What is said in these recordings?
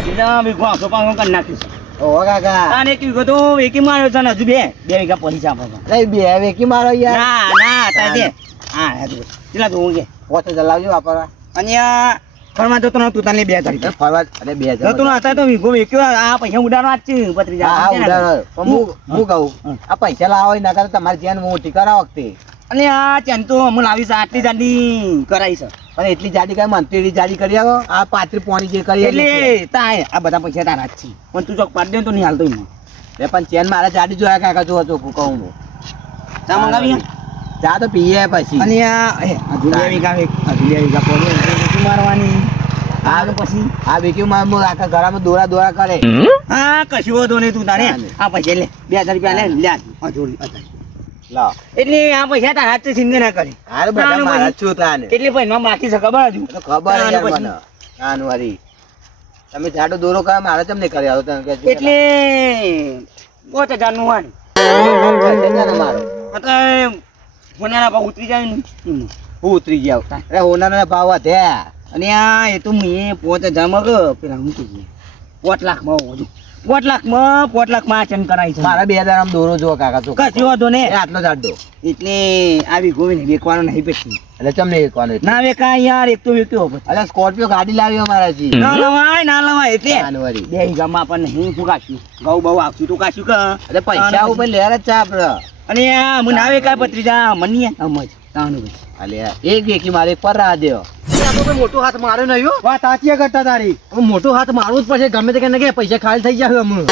ભત્રીજા વીઘો આખો પાકો કરી નાખ્યું છે ઓ કાકા અને એક વીઘો તો વેકી માર્યો છે ને હજુ બે વીઘા પૈસા આપો અરે બે વેકી મારો યાર ના તાર દે હા કેટલા જોવું કે પોતે ચલાવજો વાપરવા અને આ ફરવા જતો તું તને 2000 ફરવા અરે 2000 તું હતા તો વીઘો વેક્યો આ પૈસા ઉડાડવા જ છે ભત્રીજા હા ઉડાડો હું કહું આ પૈસા લાવો હોય ના કરે તમારે જ્યાં મોટી કરાવ વખતે અને આ ચેન તો હું લાવીશ આટલી જાડી કરાવી છે પણ એટલી જાડી કઈ મનતી એટલી જાડી કરી આવો આ પાત્રી પોણી જે કરી એટલે તાય આ બધા પૈસા તારા જ છે પણ તું ચોક પાડી દે તો નહીં હાલતો એમાં એ પણ ચેન મારા જાડી જોયા કાકા જો હતો કહું હું ચા મંગાવી ચા તો પીએ પછી અને આ હજુ 2 વીઘા પોણી મારવાની આ પછી આ વેક્યુમ આખા ઘરમાં દોરા દોરા કરે હા કશું વાંધો નહીં તું તારે આ પૈસા લે 2000 રૂપિયા લે હજોડી લાવ એટલે આ પૈસા તારા જ સિંગે ના કરે હારે બધા મારા છું તાને એટલે પૈસા બાકી છે ખબર હજુ ખબર યાર મને આનવારી તમે જાડો દોરો કરે મારે તમને કરી આવો તમે કે એટલે 5000 નું વાળી મારો અત્યારે હોનારા ભાવ ઉતરી જાય ને હું ઉતરી જાવ અરે હોનારા ભાવ વધ્યા અને આ એ તો મેં 5000 માં પેલા હું કહીએ 5 લાખમાં વધુ 5 લાખમાં ચન કરાય છે મારા 2000 આમ દોરો જો કાકા તો કશું વાંધો ને આટલો જાડો એટલે આવી ગોવીને વેકવાનો નહીં પેટી એટલે તમને વેકવાનો ના વેકા યાર એક તો વેક્યો એટલે સ્કોર્પિયો ગાડી લાવી અમારાથી ના લવાય એટલે આનવારી 2 વીઘામાં આપણને હું ફૂકાશું ઘઉં બહુ આવશું તો કાશું કે એટલે પૈસા ઉપર લેર જ છે આપડે અને આ મને આવે કા પત્રીજા મની સમજ તાનું અલે એક વેકી મારે પર રા દેવો મોટો હાથ મારે નહીં હો વાત સાચી કરતા તારી મોટો હાથ મારવું જ પડશે ગમે તે કે પૈસા ખાલી થઈ જાય અમે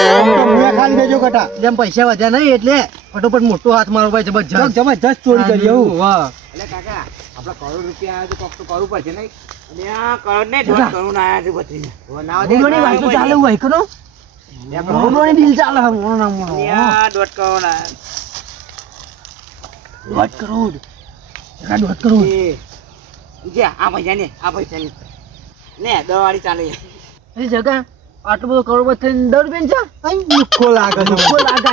ખાલી દેજો કટા જેમ પૈસા વધ્યા નહીં એટલે ફટોફટ મોટો હાથ મારવો પડે જબરજસ્ત ચોરી કરી એવું વાહ એટલે કાકા આપડા કરોડ રૂપિયા તો કોક તો કરવું પડશે નહીં અને આ કરોડ ને 1.5 કરોડ આયા છે પત્રીજા નાવની વાત તો ચાલે હોય કરો કરોડોની ડીલ ચાલે મોનો ના મોનો આ 1.5 કરોડ આયા 1.5 કરોડ 1.5 કરોડ જે આ પૈસા ને લે દવાળી ચાલે અરે જગા આટલો બધો કરોડ થઈને 10 રૂપિયા છે કઈ દુખો લાગે છે દુખો લાગે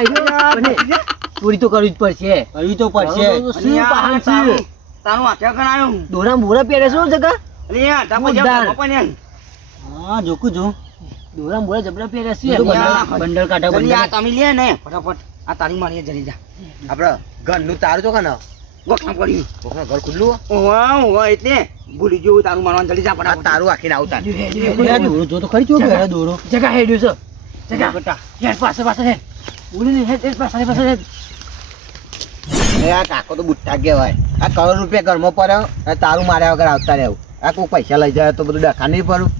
ચોરી તો કરવી જ પડશે શું પાહણ છે તારું આખે ગણાયો દોરા મોરા પહેરે શું જગા અરે યાર તા પૈસા પણ હા જોકું જો દોરા મોરા જબરા પહેરે છે બંડલ કાઢા બંડલ આ તમે લે ને ફટાફટ આ તારી મારી જરી જા આપણે ઘરનું તારું તો કને ગોખા પડ્યું ગોખા ઘર ખુલ્લું ઓવા એટલે ભૂલી ગયો તારું મારવાનું જલ્દી જા ફટાફટ તારું આખીને આવતા દોરો જો તો ખરી ચો પહેરે દોરો જગા હેડ્યું છે જગા બેટા હેડ પાસે હે બોલી ને હેડ પાસે હેડ આ કાકો તો બુટ્ટા કહેવાય આ કરોડ રૂપિયા ઘરમાં પડ્યો અને તારું માર્યા વગર આવતા રહેવું આ કોઈ પૈસા લઈ જાય તો બધું ડખા નહીં પડું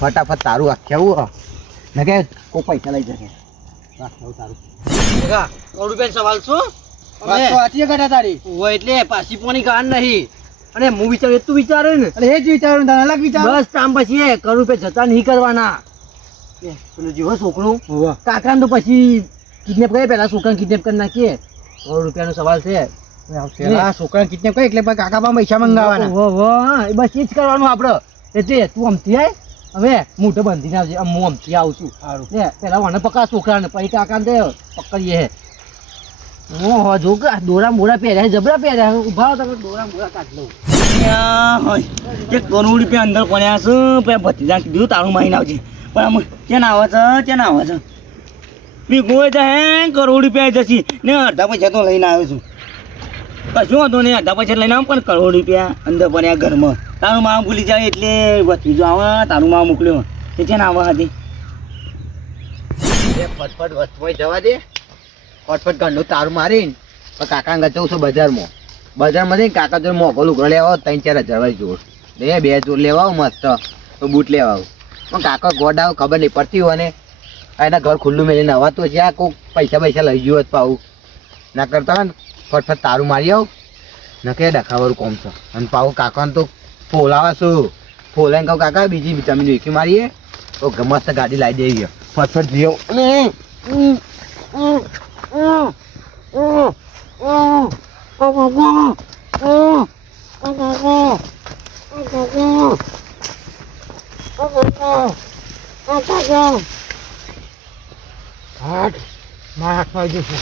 ફટાફટ તારું આખ્યાવું ને કે કોઈ પૈસા લઈ જાય તારું કરોડ રૂપિયા સવાલ શું એટલે પાછી પોની કાન નહીં અને હું વિચારું તું વિચારે ને એ જ વિચારું અલગ વિચાર બસ કામ પછી કરોડ રૂપિયા જતા નહીં કરવાના પેલું જીવો છોકરું કાકાને તો પછી કિડનેપ કરે પેલા છોકરાને કિડનેપ કરી નાખીએ કરોડ રૂપિયાનો સવાલ છે છોકરાને કિડનેપ કરે એટલે કાકા પાસે પૈસા મંગાવવાના બસ એ જ કરવાનું આપડે એટલે તું અમથી આય હવે મોટો બંધીને આવજે હું અમથી આવું છું પેલા મને પકડ છોકરાને પછી કાકાને પકડીએ ઓહો જો કે દોરા મોરા પહેર્યા જબરા પહેર્યા ઉભા તમે દોરા મોરા કાઢ લઉં એક કરોડ રૂપિયા અંદર પડ્યા છે પેલા ભત્રીજા કીધું તારું માહીને આવજે પણ આમ ક્યાં આવે છે બી ગોય તો હે કરોડ રૂપિયા જશે ને અડધા પૈસા તો લઈને આવ્યો છું કશું હતો ને અડધા પૈસા લઈને આવું પણ કરોડ રૂપિયા અંદર પડ્યા ઘરમાં તારું મામ ભૂલી જાય એટલે ભત્રીજો આવે તારું મામ મોકલ્યો એ છે ને આવવા હતી ફટફટ વસ્તુમાં જવા દે ફટફટ ઘરનું તારું મારીને કાકા ગચવું છું બજારમાં જઈને કાકા જોડે મોઘો લુગડો લેવા 3-4 હજાર જોડ લે 2 જોડ લેવા મસ્ત તો બૂટ લેવા પણ કાકા ગોડા ખબર નહીં પડતી હોય ને એના ઘર ખુલ્લું મેળીને હવા તો છે આ કોઈ પૈસા લઈ ગયો હોત પાવું ના કરતા હોય ને ફટફટ તારું મારી આવ ન કે ડખાવાળું કોમ છે અને પાવું કાકાને તો ફોલાવા શું ફોલાઈને કહું કાકા બીજી જમીન વેચી મારીએ તો મસ્ત ગાડી લાવી દઈ ગયો ફટફટ જીઓ હાથમાં જશે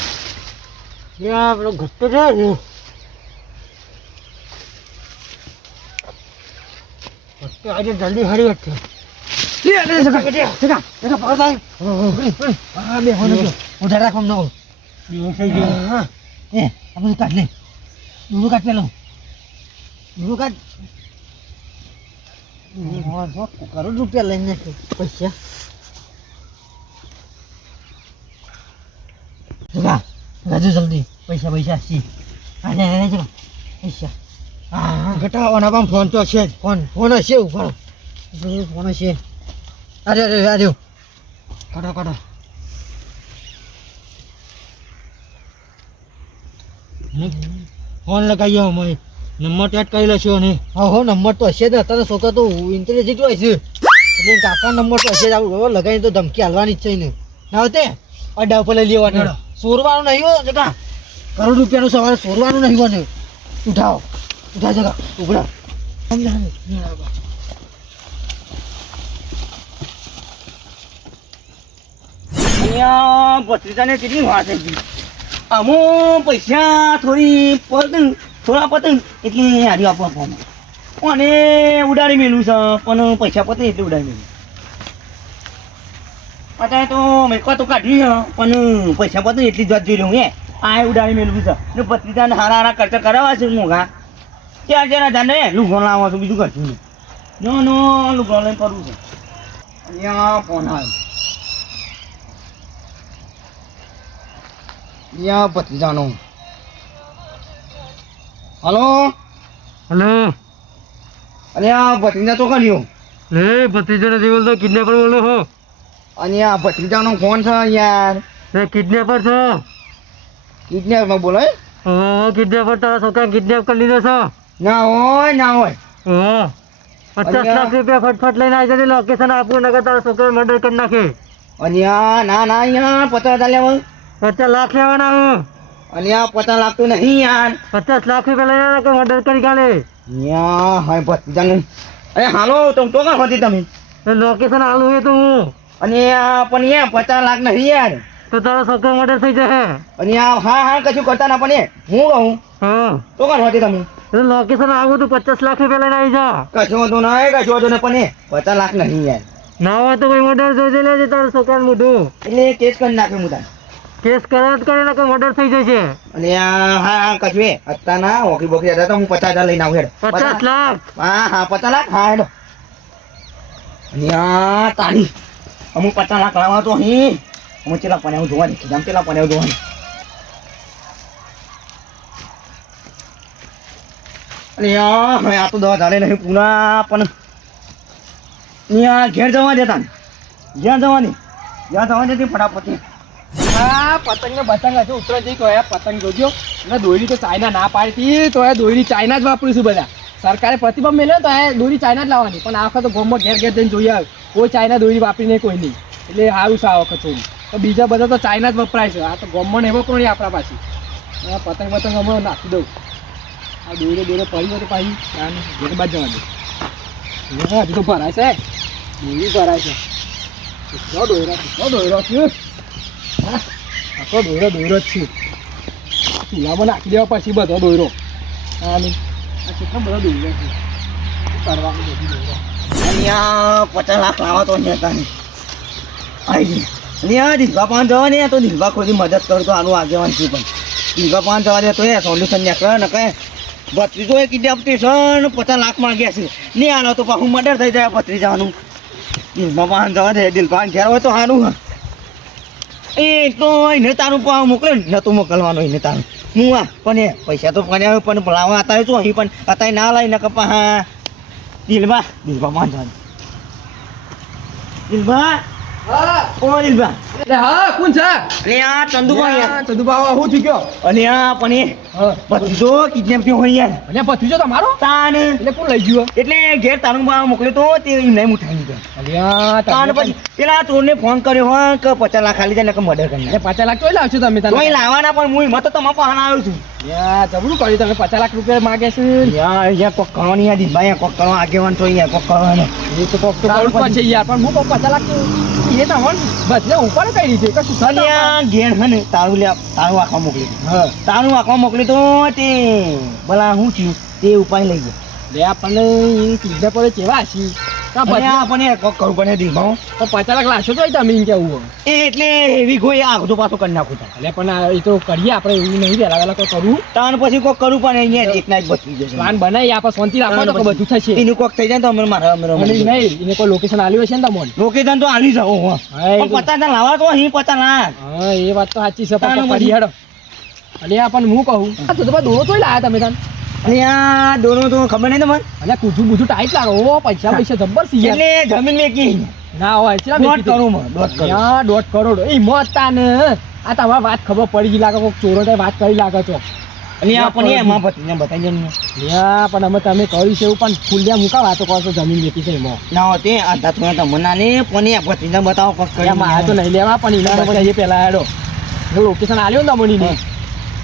પેલો ઘટતો છે ને આજે જલ્દી હરી છે ઉધા રાખો ન એ આ બધું કાઢ લે દૂરું કાઢ પેલો દૂરું કાઢ કરોડ રૂપિયા લઈને પૈસા રાજુ જલ્દી પૈસા પૈસા સી પૈસા હા ઘટાવાના પણ ફોન તો છે ફોન હશે ઉપર ફોન હશે અરે કાઢો ફોન લગાવ્યો અમે નંબર એડ કરી લેશો ને હો નંબર તો હશે ને અત્યારે છોકરા તો ઇન્ટેલિજન્ટ હોય છે એટલે કાકા નંબર તો હશે જ આવું લગાવીને તો ધમકી હાલવાની જ છે ને ના હોતે અડ્ડા ઉપર લઈ લેવાનું સોરવાનું નહીં હો જગા કરોડ રૂપિયાનું સવારે સોરવાનું નહીં હોય ને ઉઠા જગા ઉભરા અહીંયા ભત્રીજાને કેટલી વાત હતી અમો પૈસા થોડા પતંગ એટલે હારી આપવા ફોર્મ અને ઉડાડી મેલું છે પણ પૈસા પતે એટલે ઉડાડી મેલું અત્યારે તો મેકવા તો કાઢી છે પણ પૈસા પતે એટલી જ વાત જોઈ રહ્યું આ ઉડાડી મેલું છે ને ભત્રીજાને હારા ખર્ચા કરાવવા છે મોઘા 4,000 ને લુગડો લાવવા છું બીજું કશું નહીં નો લુગડો લઈને કરવું છે અહીંયા ફોન આવ્યો યા ભત્રીજાનો હલો અરે આ ભત્રીજા તો કર્યો ભત્રીજો નથી બોલતો કિડનેપર બોલો હો અને આ ભત્રીજાનો ફોન છે યાર કિડનેપર છો કિડનેપમાં બોલો કિડનેપર તારા છોકરા કિડનેપ કરી લીધો છો ના હોય 50 લાખ રૂપિયા ફટફટ લઈને આવી જતી લોકેશન આપવું નકર તારા છોકરા મર્ડર કરી નાખે અને ના અહીંયા 50,000 લેવા 50 લાખ લેવાના હું અને આ 50 લાખ તો નહીં યાર 50 લાખ રૂપિયા લઈને કે મર્ડર કરી કાઢે યા હાય ભત્રીજાને અરે હાલો તો કાં હોતી તમે લોકેશન આલું એ તો હું અને આ પણ યાર 50 લાખ નહીં યાર તો તારો છોકરો મર્ડર થઈ જશે અને આ હા કશું કરતા ના પણ હું કહું હા તો કાં હોતી તમે લોકેશન આવું તું 50 લાખ રૂપિયા લઈને આવી જા કશું હતું નહીં પણ 50 લાખ નહીં યાર ના હોય તો કોઈ મર્ડર જોઈ લેજે તારા છોકરાને મોઢું એટલે કેસ કરી નાખ્યો હું તારે કેસ કરે જ કરે કે મર્ડર થઈ જશે અને હા કશું અત્યારના ઓકી બોકી હતા તો હું 50,000 લઈને આવું હેડ 50 લાખ હા 50 લાખ હા હેડો અને આ તારી અમુક 50 લાખ લાવવા તો અહીં અમુક ચેલા પણ એવું જોવાની જામ ચેલા પણ એવું જોવાની અને આ તો 10,000 નહીં પૂરા પણ અહીંયા ઘેર જવા દેતા જ્યાં જવા દેતી ફટાફટ હા પતંગ ને બતંગ હજુ ઉતરો જઈ કહ્યા પતંગ જોજો અને દોરી તો ચાઇના ના પાડતી તો એ દોરી ચાઇના જ વાપરીશું બધા સરકારે પ્રતિબંધ મેળ્યો તો એ દોરી ચાઇના જ લાવવાની પણ આ વખત તો ગામમાં ઘેર જઈને જોઈએ આવે કોઈ ચાઇના દોરી વાપરી નહીં કોઈ નહીં એટલે સારું છે આ વખત થોડું તો બીજા બધા તો ચાઇના જ વપરાય છે આ તો ગામમાં ને એવો પણ નહીં આપણા પાછી પતંગ હમણાં નાખી દઉં આ દોરી પડી હોય તો પાછી ઘેર બાદ જવા દે હજુ તો ભરાય છે દોરી ભરાય છે દોયરો છે આખો દોયરો જ છે ચૂલામાં નાખી દેવા પછી બધો દોયરો આ કેટલો બધો દોયરો છે કરવાનું બધું દોયરો અહીંયા 50 લાખ લાવવા તો નેતા નહીં આવી ગઈ અને આ દીભા પાન જવા ને તો દીભા ખોદી મદદ કરું તો આનું આગેવાન છે પણ દીભા પાન જવા દે તો એ સોલ્યુશન નીકળે ને કહે ભત્રીજો એ કિડનેપ સ્ટેશન 50 લાખ માંગ્યા છે નહીં આનો તો પાછું મર્ડર થઈ જાય ભત્રીજાનું દીભા પાન જવા દે દિલપાન ઘેર હોય તો સારું એ તો એને તારું મોકલે ને નતું મોકલવાનું એને તારું હું પણ એ પૈસા તો પણ લાવવા અત્યારે શું અહીં પણ અત્યારે ના લાવી ને કપા હા દિલબા પાન જવા દિલબા ઓ દિલબા હા કોણ છે અને આ ચંદુભાઈ ચંદુભાઈ શું થઈ ગયો અને આ પણ એ ભત્રીજો કિડનેપ થયો હોય યાર અને ભત્રીજો તમારો તાન એટલે કોણ લઈ ગયો એટલે ઘેર તારું મોકલ્યો તો તે નહીં ઉઠાવી દીધો તાન પછી પેલા ચોરને ફોન કર્યો હોય કે 50 લાખ ખાલી જાય ને કે મર્ડર કરી 50 લાખ તોય લાવશો તમે તોય લાવવાના પણ હું મત તો તમારા પાસે આવ્યો છું યાર જબરું કર્યું તમે 50 લાખ રૂપિયા માંગે છે યાર કોક કરવાની યાર દીભાઈ કોક કરવા આગેવાન તો યાર કોક કરવાનો એ તો કોક તો કરવું પડશે યાર પણ હું 50 લાખ એ તો હણ બદલે ઉપર કઈ રીતે કશું સલિયા ઘેર હે ને તારું આખવા મોકલી હા તારું આખવા મોકલી તો તે ભલા શું થયું તે ઉપાય લઈ ગયો લે આપણને કિડનેપર કેવા હશે અને આપણને કોક કરવું પડે ધીમો. તો 50 લાખ લાશો તો તમે એમ કેવું એ એટલે એવી કોઈ આગળ પાછું કરી નાખું થાય. એટલે પણ એ તો કરીએ આપણે એવું નહીં વહેલા વહેલા કોઈ કરવું તાન પછી કોક કરવું પણ અહીંયા એક ના એક બચી જશે. પ્લાન બનાવી આપણે શાંતિ રાખો તો બધું થશે એનું કોક થઈ જાય તો અમે મારા નહીં એને કોઈ લોકેશન આલ્યું હશે ને તમને લોકેશન તો આલી જાઓ. હા, પણ 50 ના લાવવા તો અહીં 50 લાખ. હા એ વાત તો સાચી છે તાનો પણ પછી- કરી હેડો અને આ પણ હું કહું આ તો તમે દોરો તોય લાયા તમે તાન અને આ દોનો તો ખબર નહીં તમને. અને કૂજું બુજું ટાઈટ લાગો ઓ પૈસા જબ્બર સી યાર એટલે જમીન મેકી ના હોય એટલા દોઢ કરોડ માં, દોઢ કરોડ. 1.5 કરોડ એ મોતા ને આ તમારે વાત ખબર પડી ગઈ લાગે કોક ચોરો તો વાત કરી લાગે છો અને આ પણ એમાં ભત્રીને બતાવી દે ને. યા પણ અમે તમે કર્યું છે એવું પણ ફૂલ્યા મૂકા વાતો કરો છો જમીન વેચી છે એમાં ના હોતે આધા તો તમને ના ને પણ એ ભત્રીને બતાવો કોક કરી. મારે તો નહીં લેવા પણ એના બચાવીએ પેલા હેડો લોકેશન આલ્યો ને તમને ને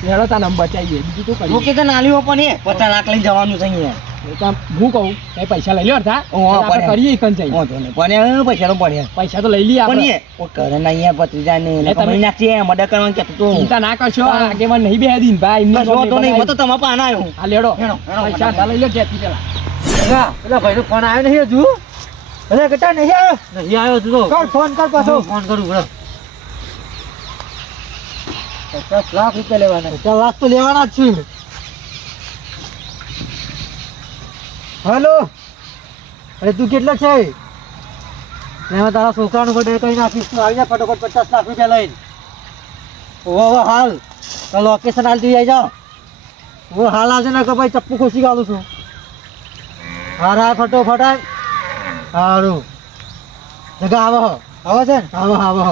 હેડો તાર નંબર બચાવીએ બીજું તો કરીએ લોકેશન આલ્યું પણ એ 50 લાખ લઈને જવાનું છે અહીંયા. એ તો આમ હું કહું કઈ પૈસા લઈ લ્યો અડધા ઓહો, આપણે પડે. કરીએ એકન જઈ વાંધો નહીં. પણ એ પૈસા તો પડ્યા. પૈસા તો લઈ લઈએ પણ આપણે એ કોક કરે ને અહીંયા ભત્રીજા ને એ તમે- કમાઈ નાખીએ મર્ડર કરવાનું કહેતો તો. ચિંતા ના કરશો આ આગેવાન નહીં બેહી દીન ભાઈ એમની બસ વાંધો નહીં. હું તો તમારા પાસે આવ્યો. આ લેડો હેડો, હેડો, પૈસા હેડો. લઈ લો ઘેરથી પેલા પેલા ભાઈનો ફોન આવ્યો નહીં હજુ અરે કટા નહીં આવ્યો તું તો ફોન કર પાછો ફોન કરું બરો 50 લાખ રૂપિયા લેવાના 50 લાખ તો લેવાના જ છે હેલો અરે તું કેટલા છે એમાં તારા છોકરાનું બધે કઈ નાખીશ તું આવી જા ફટોફટ 50 લાખ રૂપિયા લઈને ઓહો હાલ તો લોકેશન હાલ તું આવી જા હું હાલ આજે ના કે ભાઈ ચપ્પુ ખોસી ગાલું છું હા રા ફટોફટ આવ સારું જગા આવો આવે છે ને આવો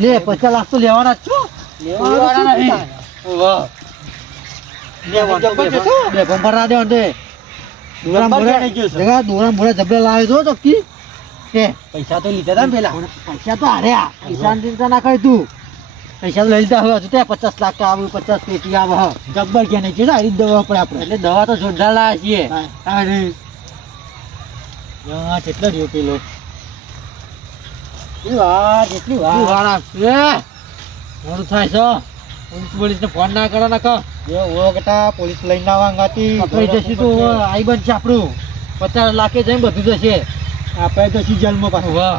લે 50 લાખ તો લેવાના જ છું લેવાના નહીં ઓહો બે બંબર ના દે અંતે દોરા મોડા જબરે લાવ્યો છો ચક્કી કે પૈસા તો લીધા હતા ને પેલા પૈસા તો હાર્યા પૈસા ની ચિંતા ના કરી તું પૈસા તો લઈ લીધા હવે હજુ ત્યાં 50 લાખ આવું 50 પેટી આવે હ જબ્બર ક્યાં નહીં છે આવી દવા પડે આપણે એટલે દવા તો જોરદાર લાવ્યા છીએ અરે કેટલો રહ્યો પેલો જેટલી વાર આપશે મોડું થાય છે પોલીસ ને ફોન ના કરો ના કહો પોલીસ લઈને આવવાથી પકડી જશે તો આઈ બનશે આપણું 50 લાખે જઈને બધું જશે આપણે જશે જેલમાં પાછું વાહ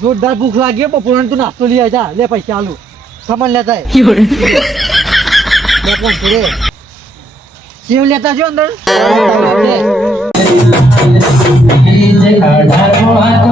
જોરદાર ભૂખ લાગી બપોરનો તું નાસ્તો લઈ જા લે પૈસા આલુ સામાન લેતા સેવ લેતા છો અંદર DJ Adaro, aku